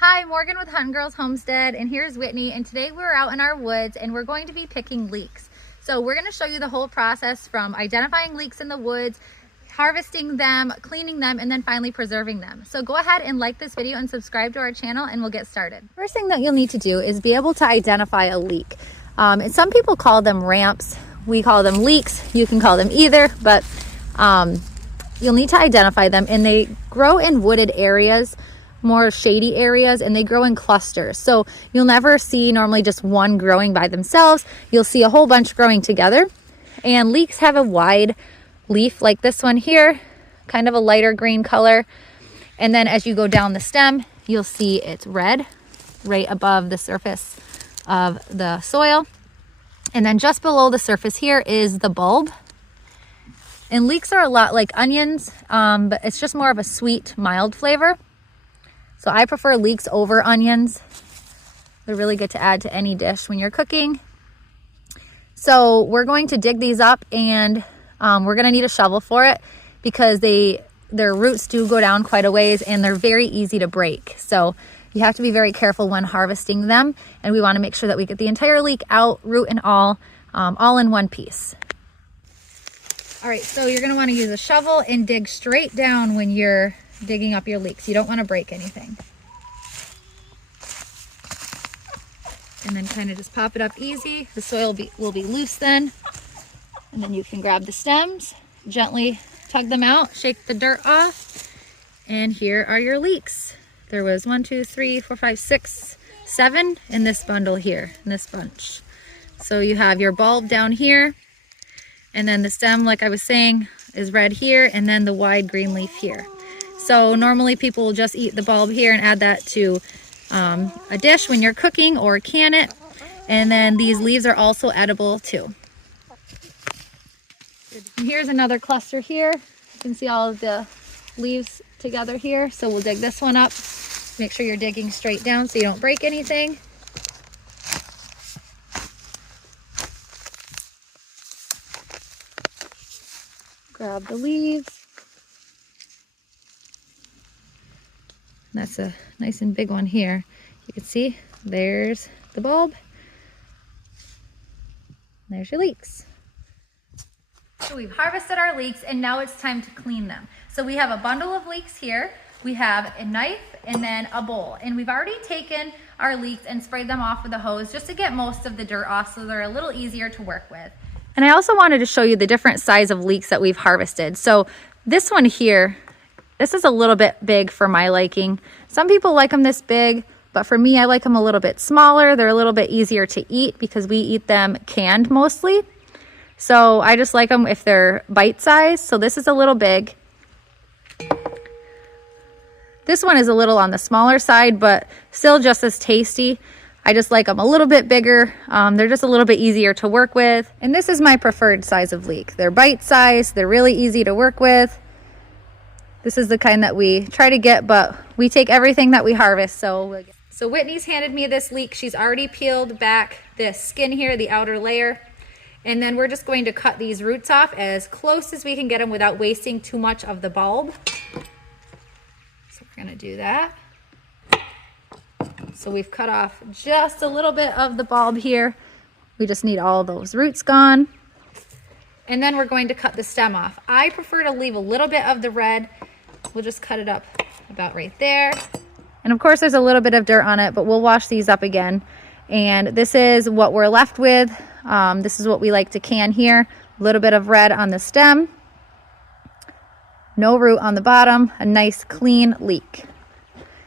Hi, Morgan with Hunt Girls Homestead, and here's Whitney, and today we're out in our woods and we're going to be picking leeks. So we're going to show you the whole process from identifying leeks in the woods, harvesting them, cleaning them, and then finally preserving them. So go ahead and like this video and subscribe to our channel and we'll get started. First thing that you'll need to do is be able to identify a leek. And some people call them ramps. We call them leeks. You can call them either, but you'll need to identify them, and they grow in wooded areas, more shady areas, and they grow in clusters. So you'll never see normally just one growing by themselves. You'll see a whole bunch growing together. And leeks have a wide leaf like this one here, kind of a lighter green color. And then as you go down the stem, you'll see it's red right above the surface of the soil. And then just below the surface here is the bulb. And leeks are a lot like onions, but it's just more of a sweet, mild flavor. So I prefer leeks over onions. They're really good to add to any dish when you're cooking. So we're going to dig these up, and we're gonna need a shovel for it because their roots do go down quite a ways and they're very easy to break. So you have to be very careful when harvesting them, and we wanna make sure that we get the entire leek out, root and all in one piece. All right, so you're gonna wanna use a shovel and dig straight down when you're digging up your leeks. You don't want to break anything. And then kind of just pop it up easy. The soil will be loose then. And then you can grab the stems, gently tug them out, shake the dirt off, and here are your leeks. There was 1, 2, 3, 4, 5, 6, 7 in this bundle here, in this bunch. So you have your bulb down here, and then the stem, like I was saying, is red here, and then the wide green leaf here. So normally people will just eat the bulb here and add that to a dish when you're cooking, or can it. And then these leaves are also edible too. And here's another cluster here. You can see all of the leaves together here. So we'll dig this one up. Make sure you're digging straight down so you don't break anything. Grab the leaves. That's a nice and big one here. You can see there's the bulb. There's your leeks. So we've harvested our leeks, and now it's time to clean them. So we have a bundle of leeks here. We have a knife and then a bowl. And we've already taken our leeks and sprayed them off with a hose just to get most of the dirt off so they're a little easier to work with. And I also wanted to show you the different size of leeks that we've harvested. So this one here, this is a little bit big for my liking. Some people like them this big, but for me, I like them a little bit smaller. They're a little bit easier to eat because we eat them canned mostly. So I just like them if they're bite size. So this is a little big. This one is a little on the smaller side, but still just as tasty. I just like them a little bit bigger. They're just a little bit easier to work with. And this is my preferred size of leek. They're bite size. They're really easy to work with. This is the kind that we try to get, but we take everything that we harvest. So Whitney's handed me this leek. She's already peeled back this skin here, the outer layer. And then we're just going to cut these roots off as close as we can get them without wasting too much of the bulb. So we're gonna do that. So we've cut off just a little bit of the bulb here. We just need all those roots gone. And then we're going to cut the stem off. I prefer to leave a little bit of the red. We'll just cut it up about right there. And of course there's a little bit of dirt on it, but we'll wash these up again. And this is what we're left with. This is what we like to can here. A little bit of red on the stem. No root on the bottom. A nice clean leek.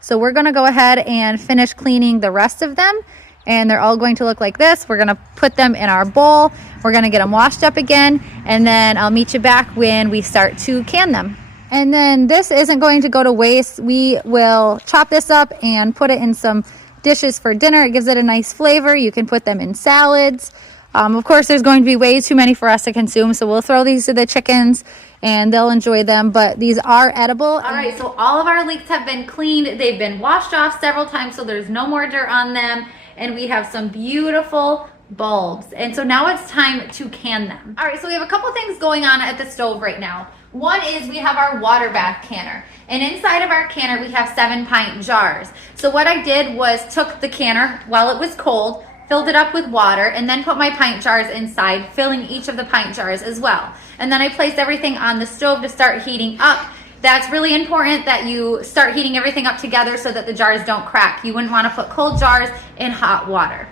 So we're gonna go ahead and finish cleaning the rest of them. And they're all going to look like this. We're gonna put them in our bowl. We're gonna get them washed up again. And then I'll meet you back when we start to can them. And then this isn't going to go to waste. We will chop this up and put it in some dishes for dinner. It gives it a nice flavor. You can put them in salads. Of course, there's going to be way too many for us to consume, so we'll throw these to the chickens and they'll enjoy them, but these are edible. All right, so all of our leeks have been cleaned. They've been washed off several times, so there's no more dirt on them. And we have some beautiful bulbs. And so now it's time to can them. All right, so we have a couple things going on at the stove right now. One is we have our water bath canner, and inside of our canner we have 7-pint jars. So what I did was took the canner while it was cold, filled it up with water, and then put my pint jars inside, filling each of the pint jars as well. And then I placed everything on the stove to start heating up. That's really important that you start heating everything up together so that the jars don't crack. You wouldn't want to put cold jars in hot water.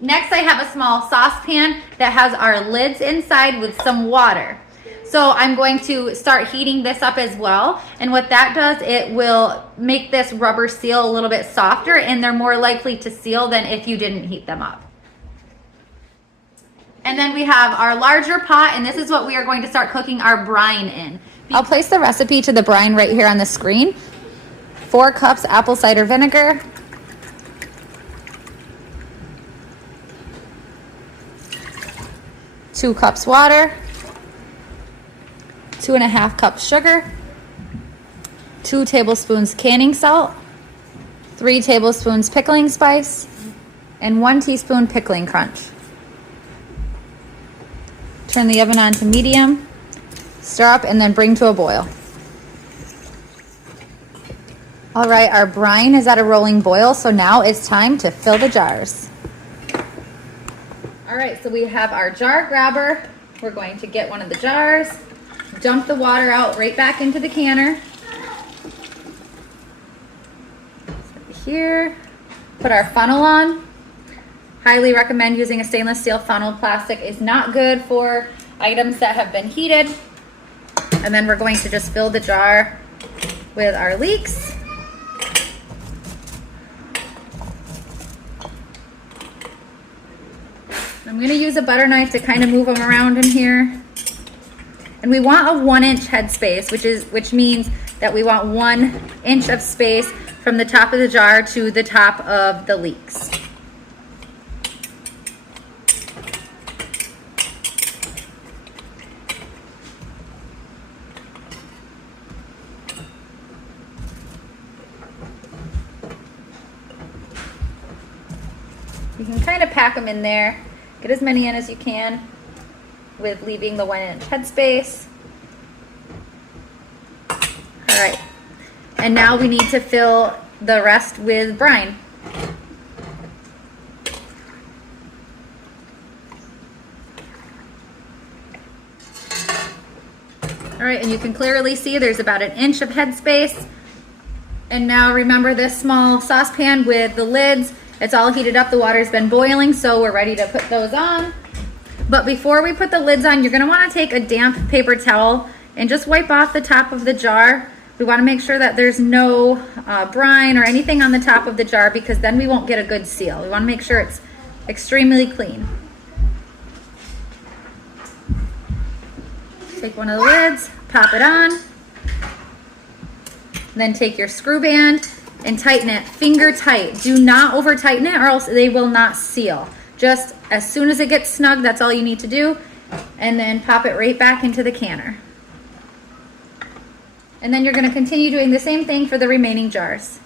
Next, I have a small saucepan that has our lids inside with some water. So I'm going to start heating this up as well. And what that does, it will make this rubber seal a little bit softer, and they're more likely to seal than if you didn't heat them up. And then we have our larger pot, and this is what we are going to start cooking our brine in. I'll place the recipe to the brine right here on the screen. 4 cups apple cider vinegar. 2 cups water. 2.5 cups sugar, 2 tablespoons canning salt, 3 tablespoons pickling spice, and 1 teaspoon pickling crunch. Turn the oven on to medium, stir up, and then bring to a boil. All right, our brine is at a rolling boil, so now it's time to fill the jars. All right, so we have our jar grabber. We're going to get one of the jars. Dump the water out right back into the canner. Here, put our funnel on. Highly recommend using a stainless steel funnel. Plastic is not good for items that have been heated. And then we're going to just fill the jar with our leeks. I'm going to use a butter knife to kind of move them around in here. And we want a 1-inch headspace, which means that we want 1 inch of space from the top of the jar to the top of the leeks. You can kind of pack them in there, get as many in as you can, with leaving the 1-inch headspace. All right, and now we need to fill the rest with brine. All right, and you can clearly see there's about 1 inch of headspace. And now remember this small saucepan with the lids, it's all heated up, the water's been boiling, so we're ready to put those on. But before we put the lids on, you're gonna wanna take a damp paper towel and just wipe off the top of the jar. We wanna make sure that there's no brine or anything on the top of the jar, because then we won't get a good seal. We wanna make sure it's extremely clean. Take one of the lids, pop it on, then take your screw band and tighten it finger tight. Do not over tighten it or else they will not seal. Just as soon as it gets snug, that's all you need to do. And then pop it right back into the canner. And then you're gonna continue doing the same thing for the remaining jars.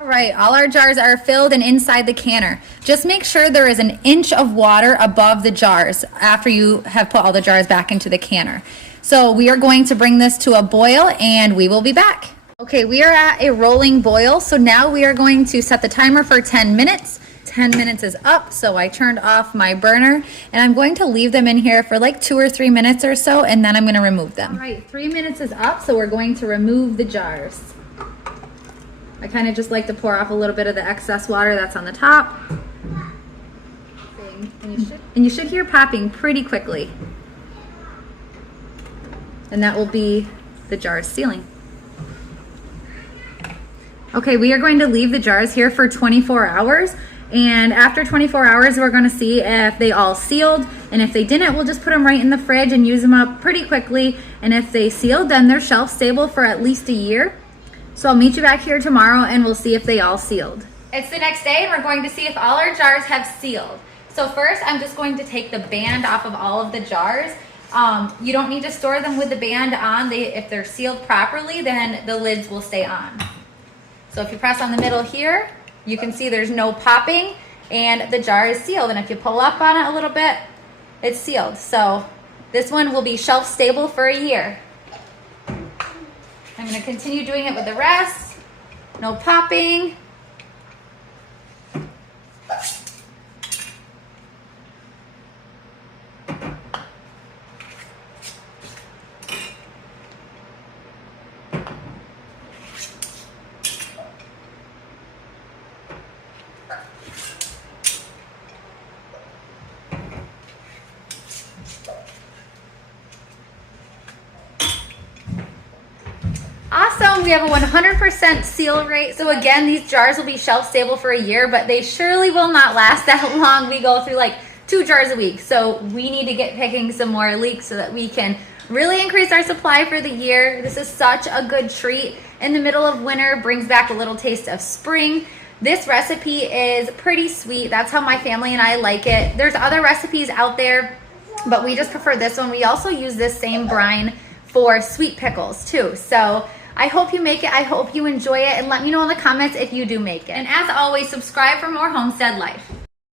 All right, all our jars are filled and inside the canner. Just make sure there is 1 inch of water above the jars after you have put all the jars back into the canner. So we are going to bring this to a boil and we will be back. Okay, we are at a rolling boil. So now we are going to set the timer for 10 minutes. 10 minutes is up, so I turned off my burner, and I'm going to leave them in here for like 2 or 3 minutes or so, and then I'm going to remove them. All right, 3 minutes is up, so we're going to remove the jars. I kind of just like to pour off a little bit of the excess water that's on the top. And you should hear popping pretty quickly. And that will be the jars sealing. Okay, we are going to leave the jars here for 24 hours. And after 24 hours, we're gonna see if they all sealed. And if they didn't, we'll just put them right in the fridge and use them up pretty quickly. And if they sealed, then they're shelf stable for at least a year. So I'll meet you back here tomorrow and we'll see if they all sealed. It's the next day and we're going to see if all our jars have sealed. So first, I'm just going to take the band off of all of the jars. You don't need to store them with the band on. If they're sealed properly, then the lids will stay on. So if you press on the middle here, you can see there's no popping and the jar is sealed. And if you pull up on it a little bit, it's sealed. So This one will be shelf stable for a year. I'm going to continue doing it with the rest. No popping. Awesome, we have a 100% seal rate. So again, these jars will be shelf stable for a year, but they surely will not last that long. We go through like 2 jars a week. So we need to get picking some more leeks so that we can really increase our supply for the year. This is such a good treat in the middle of winter, brings back a little taste of spring. This recipe is pretty sweet. That's how my family and I like it. There's other recipes out there, but we just prefer this one. We also use this same brine for sweet pickles too. So I hope you make it. I hope you enjoy it, and let me know in the comments if you do make it. And as always, subscribe for more homestead life.